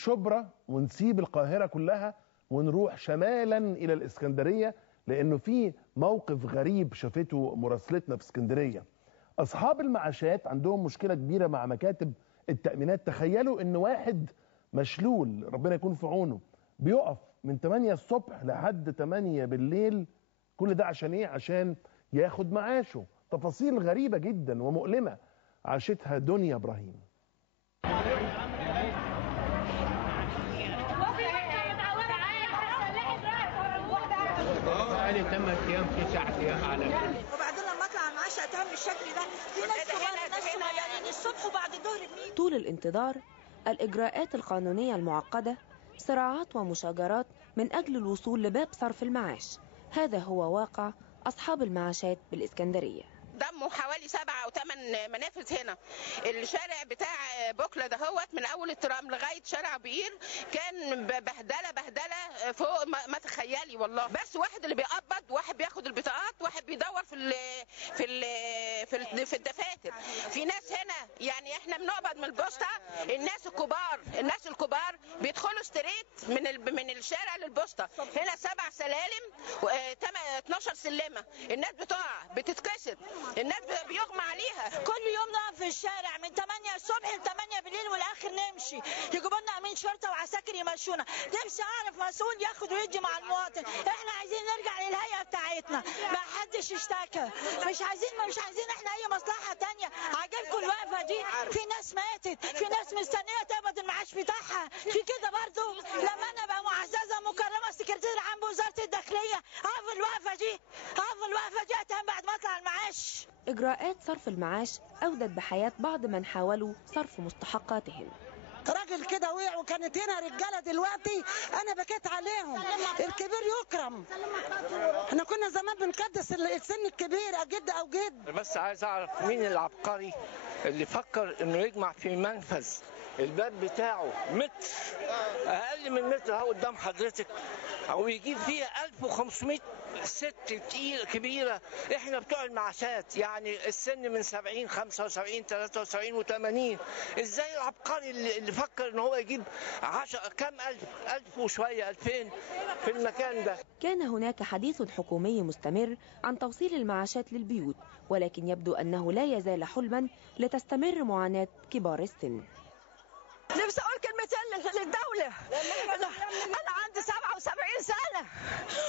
شبرا ونسيب القاهرة كلها ونروح شمالا إلى الإسكندرية، لأنه في موقف غريب شافته مراسلتنا في اسكندرية. أصحاب المعاشات عندهم مشكلة كبيرة مع مكاتب التأمينات. تخيلوا إن واحد مشلول ربنا يكون في عونه بيقف من 8 الصبح لحد 8 بالليل، كل ده عشان إيه؟ عشان ياخد معاشه. تفاصيل غريبة جدا ومؤلمة عاشتها دنيا إبراهيم. بقالي 8 ايام 9 ايام على وبعدين لما اطلع على المعاش اتهم بالشكل ده، في ناس كبار ناس صغيرين الصبح وبعد الظهر بنيجي. طول الانتظار، الإجراءات القانونية المعقدة، صراعات ومشاجرات من أجل الوصول لباب صرف المعاش. هذا هو واقع أصحاب المعاشات بالإسكندرية. ضموا حوالي 7 أو 8 منافذ هنا. الشارع بتاع بوكلة دهوت من اول الترام لغايه شارع بقير كان بهدله فوق ما تخيلي والله. بس واحد اللي بيقبض، واحد بياخد البطاقات، واحد بيدور في الدفاتر. في ناس هنا يعني احنا بنقبض من البوسطه. الناس الكبار بيدخلوا ستريت من الشارع للبوسطه. هنا 7 سلالم و12 سلمه. الناس بتقع بتتكسر، الناس بيغمى عليها. كل يوم نقف في الشارع من 8 الصبح ل 8 بالليل والاخر نمشي. يجيبوا لنا امين شرطه وعساكر يمشونا. نفسي اعرف مسؤول ياخد ويدي مع المواطن. احنا عايزين نرجع للهيئه بتاعتنا، ما حدش اشتكى. مش عايزين احنا اي مصلحه ثانيه. عجبكم الوقفه دي؟ في ناس ماتت، في ناس مستنيه تقبض المعاش بتاعها. في كده برضو لما انا ابقى معززه مكرمه سكرتير عام بوزاره الداخليه اقف الوقفه دي اتهم بعد ما اطلع المعاش. إجراءات صرف المعاش أودت بحياة بعض من حاولوا صرف مستحقاتهم. راجل كده وقع وكانت هنا رجاله، دلوقتي انا بكيت عليهم. الكبير يكرم. احنا كنا زمان بنقدس السن الكبير اجد او جد. بس عايز اعرف مين العبقري اللي فكر انه يجمع في منفذ الباب بتاعه متر، اقل من متر اهو قدام حضرتك، او يجيب فيها 1500 ست كبيره. احنا بتوع المعاشات يعني السن من 70 75 73 و80. ازاي العبقري اللي فكر ان هو يجيب 10 كام ألف وشويه 2000 في المكان ده؟ كان هناك حديث حكومي مستمر عن توصيل المعاشات للبيوت، ولكن يبدو انه لا يزال حلما لتستمر معاناة كبار السن. نفسي اقول كلمتين للدوله. انا عندي 77 سنه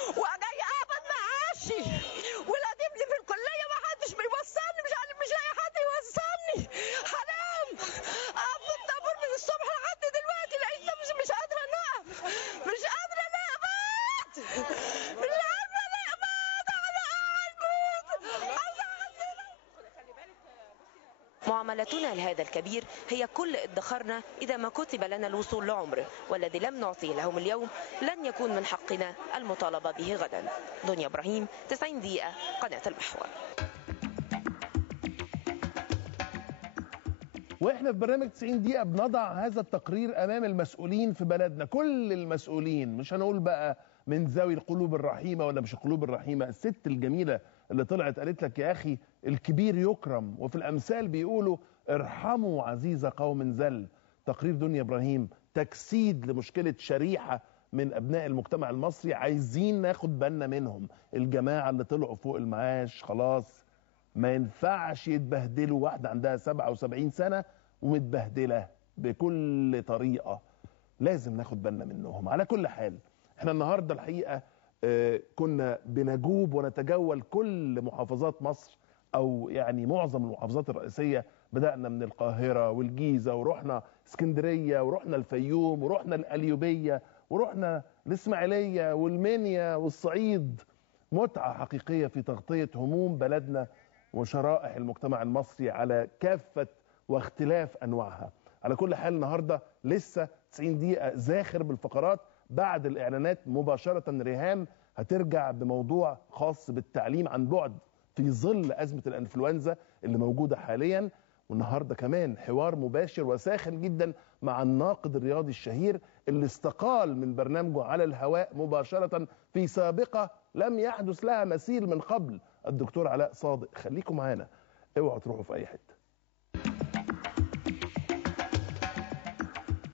وجاي اقبض معاشي، ولادي ابني في الكليه ما حدش بيوصلني، مش لاقي حد يوصلني. حرام اقف في الطابور من الصبح لحد دلوقتي، لقيت مش قادره نقف، مش قادره نقبض، مش عارفه نقبض على معاملتنا لهذا الكبير هي كل ادخارنا إذا ما كتب لنا الوصول لعمره، والذي لم نعطيه لهم اليوم لن يكون من حقنا المطالبة به غدا. دنيا إبراهيم، 90 دقيقة، قناة المحور. واحنا في برنامج 90 دقيقة بنضع هذا التقرير امام المسؤولين في بلدنا، كل المسؤولين، مش هنقول بقى من ذوي القلوب الرحيمة ولا مش القلوب الرحيمة. الست الجميلة اللي طلعت قالت لك يا اخي الكبير يكرم، وفي الامثال بيقولوا ارحموا عزيز قوم ذل. تقرير دنيا إبراهيم تجسيد لمشكلة شريحة من ابناء المجتمع المصري عايزين ناخد بالنا منهم. الجماعة اللي طلعوا فوق المعاش خلاص ما ينفعش يتبهدلوا. واحدة عندها 77 سنة ومتبهدلة بكل طريقة، لازم ناخد بالنا منهم. على كل حال احنا النهاردة الحقيقة كنا بنجوب ونتجول كل محافظات مصر، او يعني معظم المحافظات الرئيسية. بدأنا من القاهرة والجيزة، ورحنا اسكندرية، ورحنا الفيوم، ورحنا القليوبية، ورحنا الاسماعيلية والمنيا والصعيد. متعة حقيقية في تغطية هموم بلدنا وشرائح المجتمع المصري على كافة واختلاف أنواعها. على كل حال النهاردة لسه 90 دقيقة زاخر بالفقرات. بعد الإعلانات مباشرة ريهام هترجع بموضوع خاص بالتعليم عن بعد في ظل أزمة الإنفلونزا اللي موجودة حاليا. والنهاردة كمان حوار مباشر وساخن جدا مع الناقد الرياضي الشهير اللي استقال من برنامجه على الهواء مباشرة في سابقة لم يحدث لها مثيل من قبل، الدكتور علاء صادق. خليكم معانا، اوعوا تروحوا في أي حتة.